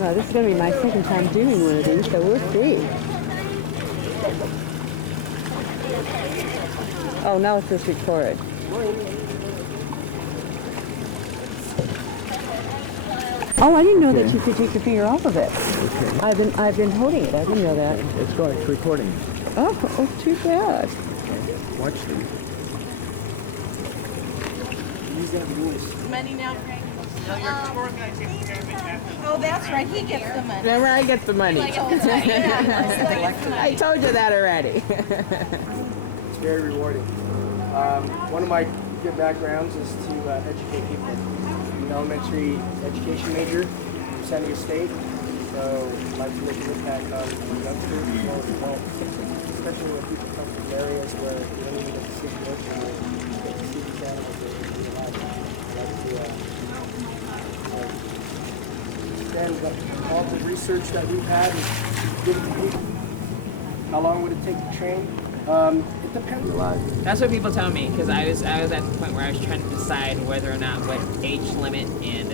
Well, this is going to be my second time doing one of these, so we'll see. Oh, now it's just record. Oh, I didn't know that you could take your finger off of it. Okay. I've been holding it. I didn't know that. It's going. It's recording. Oh, too bad. Watch them. Use that voice. Money now, Greg. Oh, that's right. He gets the money. Remember, I get the money. I told you that already. It's very rewarding. One of my good backgrounds is to educate people. I'm an elementary education major from San Diego State, so I like to make an impact on youngsters as well as adults, especially when people come from areas where they don't even get to see the ocean or get to see these animals in real life. I like to expand all the research that we've had and give it to people. How long would it take to train? It depends a lot. That's what people tell me, because I was at the point where I was trying to decide whether or not what age limit, and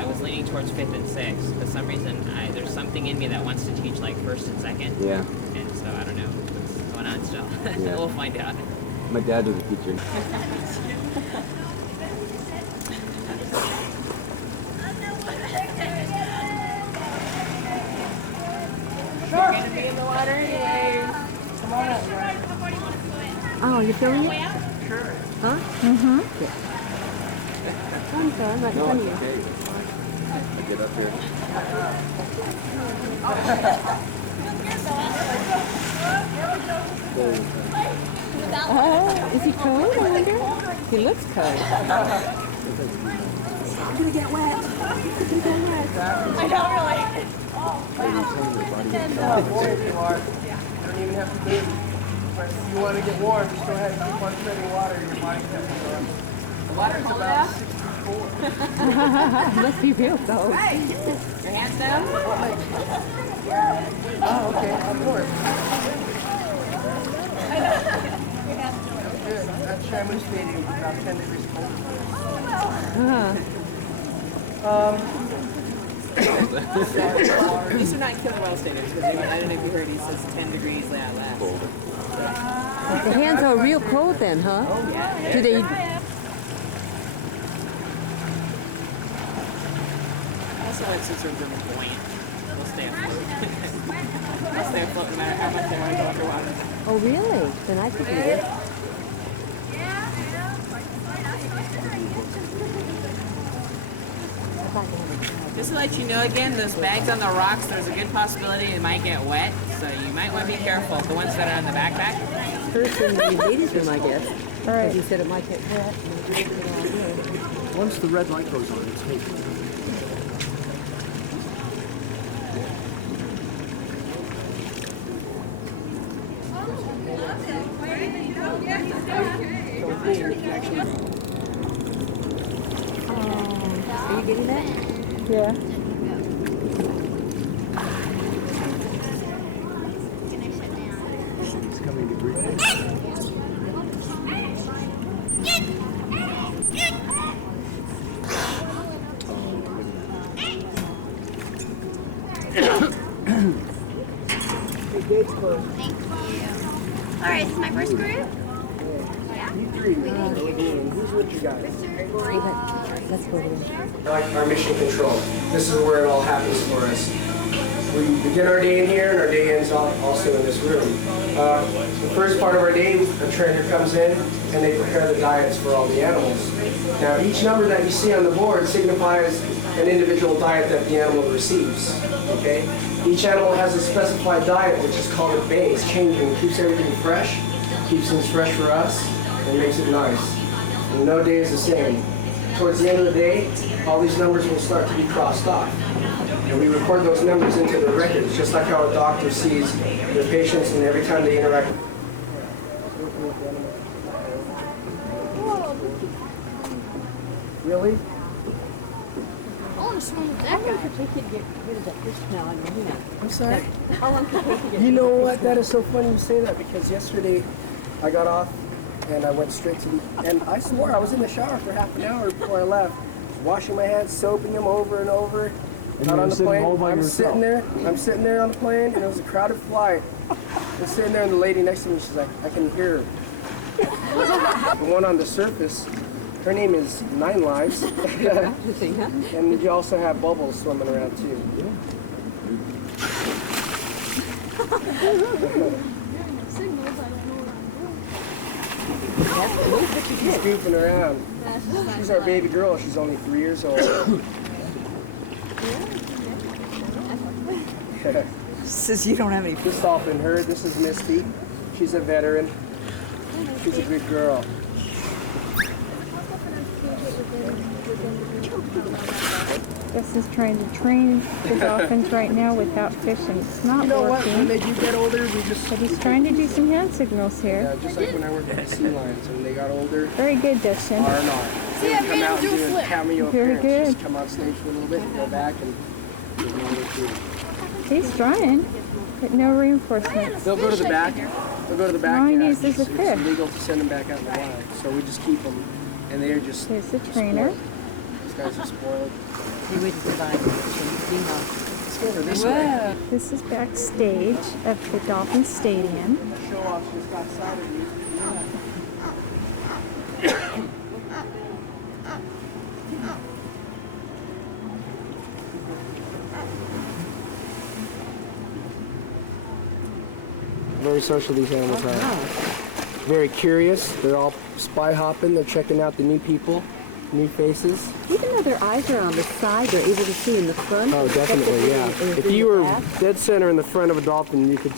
I was leaning towards 5th and 6th. For some reason, there's something in me that wants to teach like 1st and 2nd. Yeah. And so I don't know what's going on still. Yeah. We'll find out. My dad was a teacher. You're going to be in the water anyways. Come on up, right? Oh, you filming it? Sure. Huh? Mm-hmm. Yeah. I'm sorry, I'm not No, funny. it's okay. I get up here. Is he cold, I wonder? He looks cold. I'm gonna get wet. I know, really. Boy, if you are. You don't even have to move. But if you want to get warm, just go ahead and keep on treading water and your body temperature up. The water's about 64. Must be real cold. Your hands down. Oh, okay, of course. Good. That Shamu Stadium is about 10 degrees cold. These are not killer well standards, because I don't know if you heard, he says 10 degrees left. The hands are real cold then, huh? Oh, yeah. Do they... Also, it's sort of buoyant. They'll stay afloat. They'll stay afloat no matter how much they want to go underwater. Oh, really? Then I could do this. Just to let you know again, those bags on the rocks, there's a good possibility it might get wet, so you might want to be careful. The ones that are on the backpack. First in the ladies' room, I guess. All right. You said it might get wet. Once the red light goes on, it's safe. Are you getting that? Yeah. It's coming to grief. The gate's closed. Thank you. All right, this is my first group. You three. Who's with you guys? Let's go there. Like our mission control. This is where it all happens for us. We begin our day in here, and our day ends also in this room. The first part of our day, a trainer comes in, and they prepare the diets for all the animals. Now, each number that you see on the board signifies an individual diet that the animal receives. Okay? Each animal has a specified diet, which is called a base. Changing, keeps everything fresh, keeps things fresh for us, and makes it nice. And no day is the same. Towards the end of the day, all these numbers will start to be crossed off. And we record those numbers into the records, just like how a doctor sees their patients and every time they interact. Really? I want to swim with that guy. Take you to get rid of that fish smell on your hand. I'm sorry? How long could it take to get You know what? That is so funny you say that, because yesterday I got off and I went straight to the, and I swore I was in the shower for half an hour before I left, washing my hands, soaping them over and over, Out on the sitting plane, all by I'm yourself. sitting there on the plane, and it was a crowded flight. I'm sitting there, and the lady next to me, she's like, I can hear her. The one on the surface, her name is Nine Lives. And you also have bubbles swimming around too. She's goofing around. She's our baby girl. She's only 3 years old. Says you don't have any. This Dolphin, this is Misty. She's a veteran. She's a good girl. Dustin's trying to train the dolphins right now without fishing. It's not You know what? When working. they do get older, we just... But he's trying to do some hand signals Yeah, here. just like when I worked with the sea lions. When they got older, Very good, Dustin. R&R. They would come out and do a cameo Very appearance. good. Just come on stage for a little bit and go back and get older too. He's trying, but no reinforcements. They'll go to the back. They'll go to the back. All he yeah, needs is a it's fish. illegal to send them back out in the wild. So we just keep them. And they're just Here's the trainer. spoiled. These guys are spoiled. Let's Let's go over this way. This is backstage of the Dolphin Stadium. Show off just outside of you. Very social, these animals are. Very curious. They're all spy hopping. They're checking out the new people, new faces. Even though their eyes are on the side, they're able to see in the front. Oh, definitely, yeah. If you were dead center in the front of a dolphin, you could.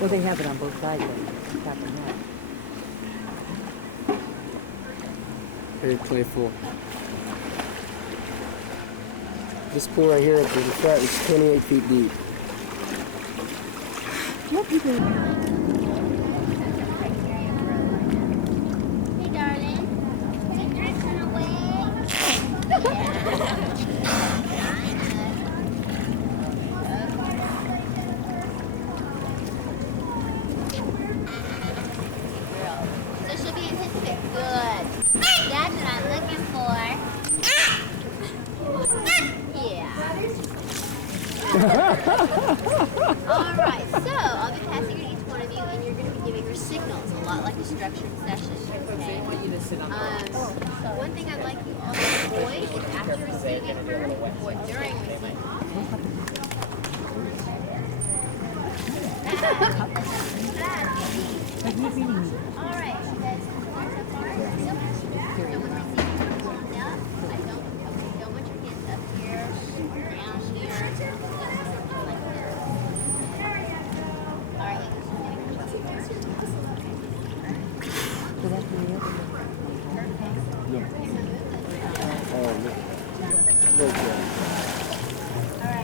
Well, they have it on both sides. Top and head. Very playful. This pool right here at the front is 28 feet deep. Hey, darling. Take your phone away. So she'll be anticipated. Good. That's what I'm looking for. Yeah. Alright, so I'll be passing it to each one of you and you're going to be giving her signals, a lot like a structured session. Okay? One thing I'd like you all to avoid is after receiving her or during receiving her. Alright, you guys so far? So when receiving her palms up, I don't want your hands up here, down here, something like this. Alright, Alright,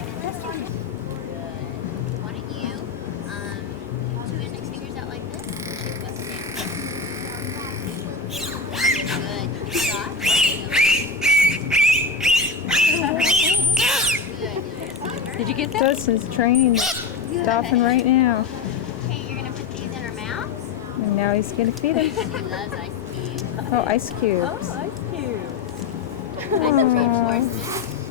and this one. Good. Why don't you, two index fingers out like this. Shake us down. Good. Stop. Good. Did you get that? Dustin's training the dolphin right now. Okay, you're gonna put these in her mouth. And now he's going to feed him. She loves ice cream. Oh, ice cubes. That's a reinforcement.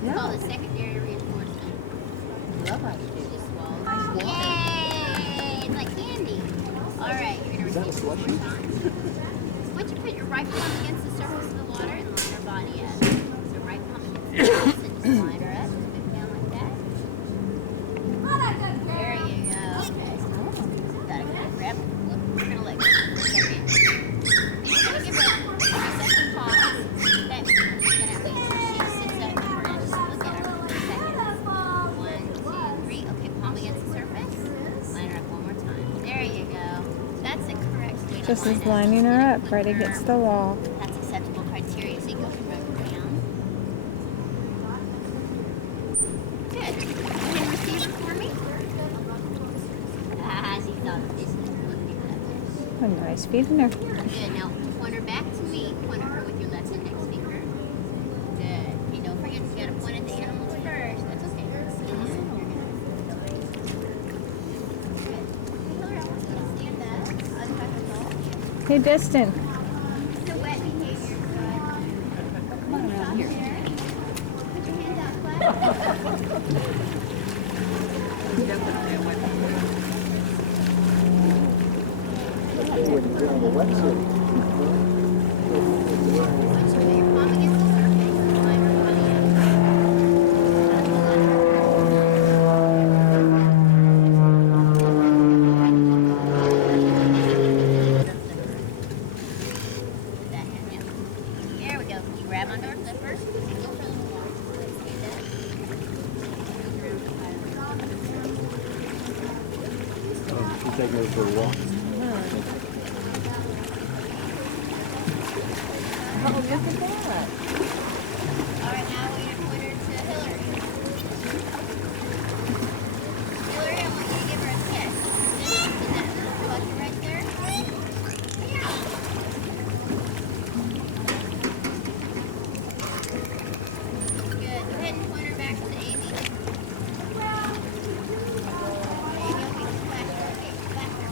It's called a secondary reinforcement. Love ice cream. Just swallow. Yay! It's like candy. Alright, you're gonna receive it one more time. Once you put your right palm against the surface of the water and line her body up. So right palm against the surface and just line her up. Just put it down like that. There you go. Okay. So gotta kind of grab. Look, we're gonna let go for a second. You're gonna give her a 3-second pause. That means you're gonna wait till she sits up and we're gonna just look at her for a second. 1, 2, 3. Okay, palm against the surface. Line her up one more time. There you go. That's the correct way to Dustin's line up. lining her up right against the wall. That's acceptable criteria, so you go from over down. Good. You can receive it for me. Ah, she's on this. Oh, nice feeding her. Good. Now point her back to me. Point at her with your left index finger. Good. Okay, don't forget you gotta point at the animals first. That's okay. And you're gonna stand up. Uncomfortable. Hey, Dustin. It's a wet behavior. Come on around here. definitely a weapon. When you're on the wetsuit. Put your palm against the surface. Line your body up. With that hand, yeah. There we go. You grab onto our flippers. Go for a little walk. Stand up. You take me for a walk. Oh, look at that. All right, now we're going to point her to Hillary. Hillary, I want you to give her a kiss. In that little bucket right there. Good. Go ahead and point her back to Amy. Amy, I'll make you splash her. Okay, splash her.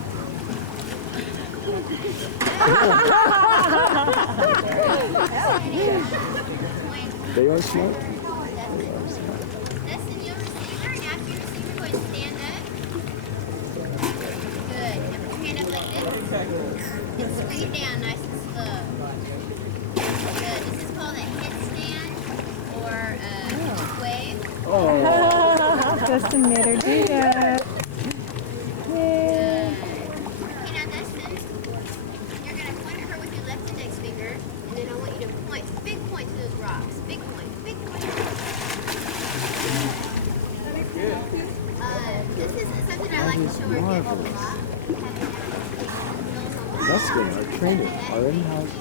They are smart. Dustin, you'll receive her, and after you receive her, go ahead and stand up. Good. Now put your hand up like this. And swing it down nice and slow. Good. This is called a headstand or a wave. Dustin made her do that. Good. Okay, now Dustin, you're going to point at her with your left index finger, and then I want you to point, big point to those rocks. Big point, big point. This is something I like to show our kids a lot. That's good. Our trainer, our in-house.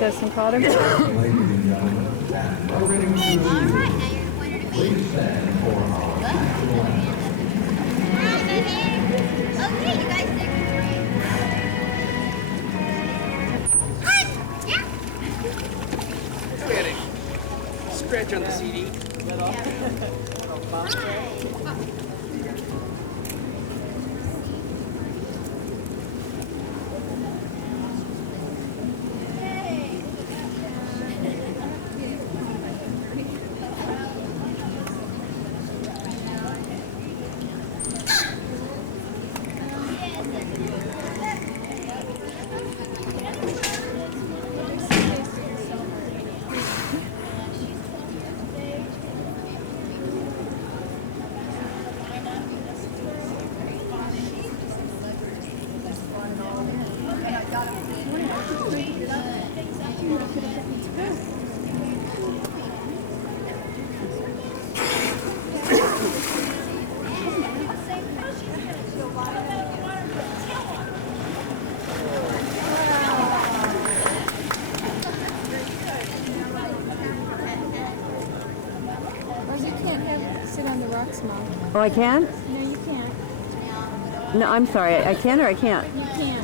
Dustin called him. All right, now you're going to point her to me. Okay, you guys did great. Hi! Yeah. Go ahead and scratch on the CD. Or you can't sit on the rocks, Mom. Oh, I can? No, you can't. No, I'm sorry. I can or I can't? You can't.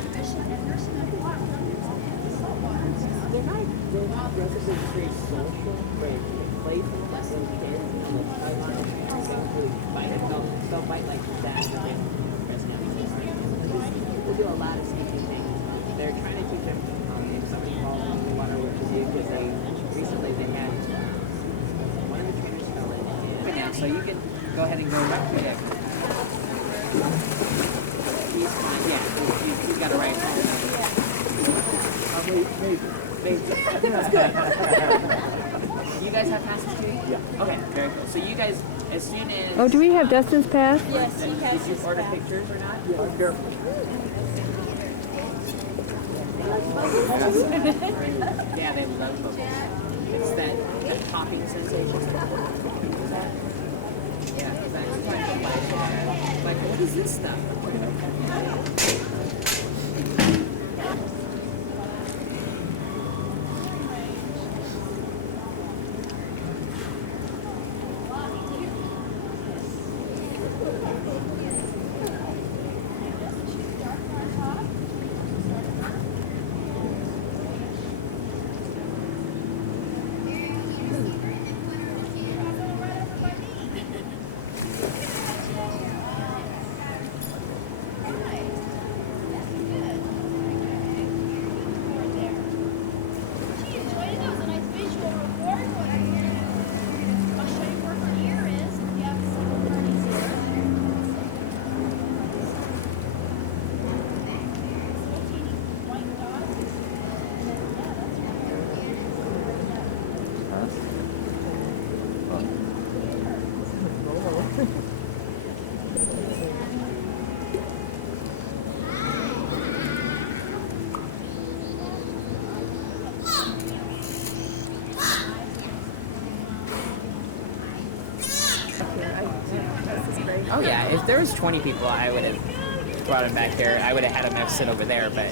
They're not relatively social, very playful, less than kids, and the sideline really fight. They'll fight like that. We'll do a lot of sneaky things. They're trying to keep them if somebody falls into the water, which is because recently they had one of the trainers fell in. Good now, so you can go ahead and go right to there. He's fine, yeah, he's got a right home. That's good. You guys have passes too? Yeah. Okay, very cool. So you guys, as soon as... Oh, do we have Dustin's pass? Yes, he has Did you his order back. pictures or not? Yeah, careful. Yeah, they love bubbles. It's that popping sensation. Yeah, because I was like, what is this stuff? Oh yeah, if there was 20 people, I would have brought him back there. I would have had him sit over there, but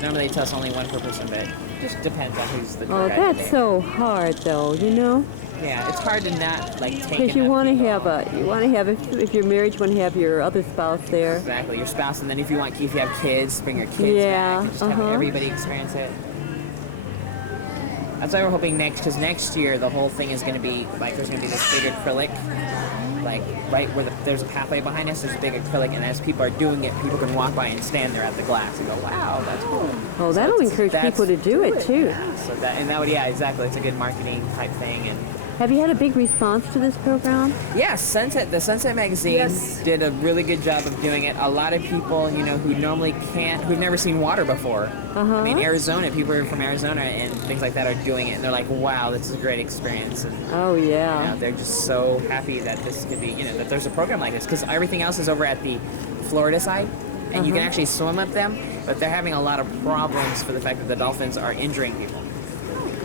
normally they tell us only one per person, but it just depends on who's the tour Oh, guide that's today. so hard, though. You know, Yeah, it's hard to not like take. because you enough want to people. have if you're married, you want to have your other spouse there. Exactly, your spouse, and then if you have kids, bring your kids Yeah, back and just have everybody experience it. That's why we're hoping because next year the whole thing is going to be like there's going to be this big acrylic, like right where there's a pathway behind us. There's a big acrylic, and as people are doing it, people can walk by and stand there at the glass and go, "Wow, that's cool." Oh, that'll encourage people to do it too. So that would exactly. It's a good marketing type thing and. Have you had a big response to this program? Yeah, the Sunset magazine did a really good job of doing it. A lot of people, who normally who've never seen water before. I mean, Arizona, people from Arizona and things like that are doing it, and they're like, "Wow, this is a great experience." And, Oh yeah. they're just so happy that this could be, that there's a program like this, because everything else is over at the Florida side, and you can actually swim up them, but they're having a lot of problems for the fact that the dolphins are injuring people.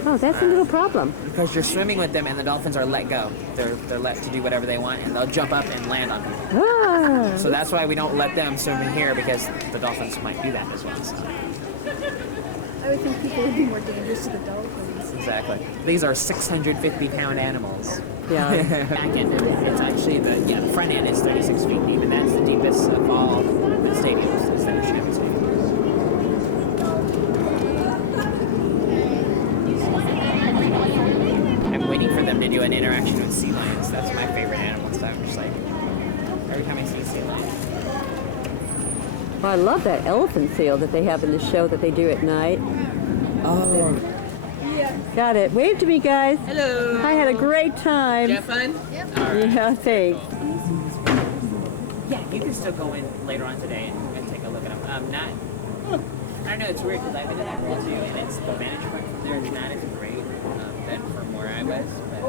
Oh, that's a little problem. Because you're swimming with them and the dolphins are let go. They're let to do whatever they want and they'll jump up and land on people. Ah. So that's why we don't let them swim in here, because the dolphins might do that as well. So. I would think people would be more dangerous to the dolphins. Exactly. These are 650-pound animals. Yeah. Back end of it, it's actually the front end is 36 feet deep, and that's the deepest of all the stadiums. Is the Michigan Stadium. Waiting for them to do an interaction with sea lions. That's my favorite animal. So I'm just like, every time I see a sea lion. Well, I love that elephant seal that they have in the show that they do at night. Oh. Got it. Wave to me, guys. Hello. I had a great time. Did you have fun? Yeah, thanks. Yeah, you can still go in later on today and take a look at them. I don't know, it's weird because I've been in that world too, and it's the vantage point from there is not as great than from where I was. But